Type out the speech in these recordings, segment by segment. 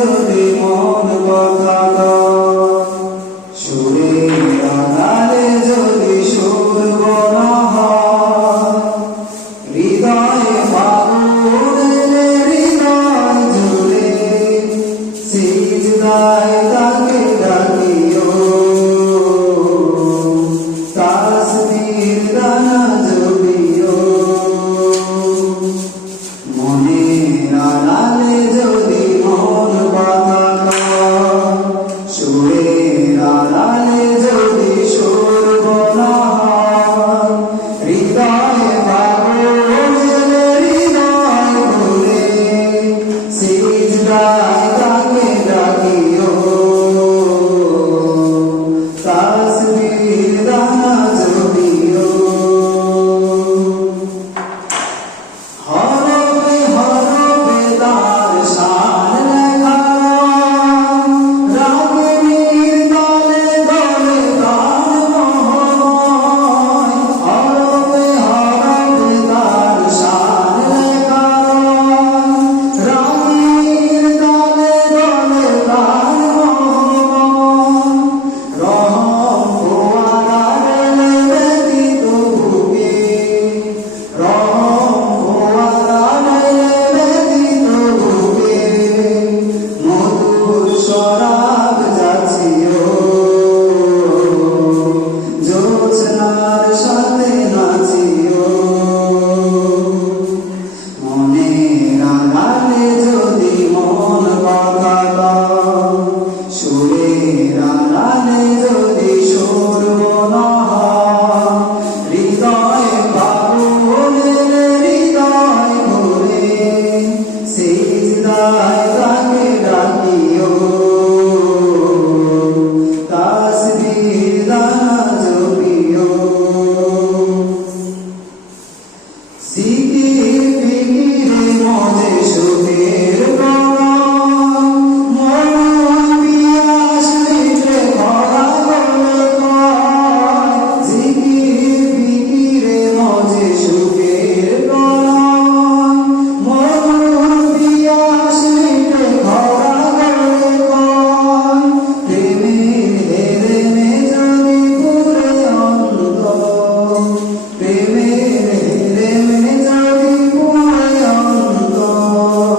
যদি মন কথা সুরের আড়ালে যদি সুর বনা হয় হৃদয়ে পাগলের হৃদয় জুড়ে সিজদায় তাকে ডাকিও তাসবির দানা জড়িও মনের আড়ালে যদি মন বাঁধা সুরের আড়ালে যদি সুর বনা হয় হৃদয়ে পাগলের হৃদয় ভুলে সিজদায় তাকে ডাকিও তাসবির দানা জড়িও হরফে হরফে তার শান লেখা রাগিনীর দলে দলে গান মহময় হরফে হরফে তার শান লেখা রাগিনীর দলে দলে গান মহময় রহম ফোয়ারা ঢেলে ব্যতীত বুকে রহম ফোয়ারা ঢেলে ব্যতীত বুকে মধুর শরাব যাচ্ছিও জোছনার সাথে নাচিও মনের আড়ালে যদি মন বাঁধা সুরের আড়ালে যদি সুর বনা হয় হৃদয়ে পাগলের হৃদয় ভরে সিজদায় তাকে ডাকিও তাসবির দানা জড়িও জিকির ফিকিরে মজে সুখের মন পিয়াস মিটে ভরা গলে কয় জিকির ফিকিরে মজে সুখের মন পিয়াস মিটে ভরা গলে কয় প্রেমের হেরেমে যদি পুরে অন্তর প্রেমের হেরেমে যদি পুরে অন্তর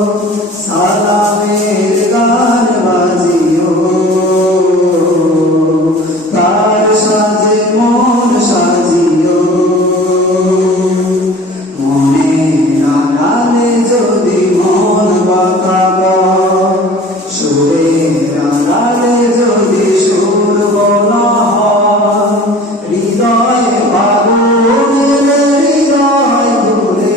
সালামের গান বাজিও তার সাজে মন সাজিও মনের আড়ালে যদি মন বাঁধা সুরের আড়ালে যদি সুর বনা হয় হৃদয়ে পাগলের হৃদয় ভুলে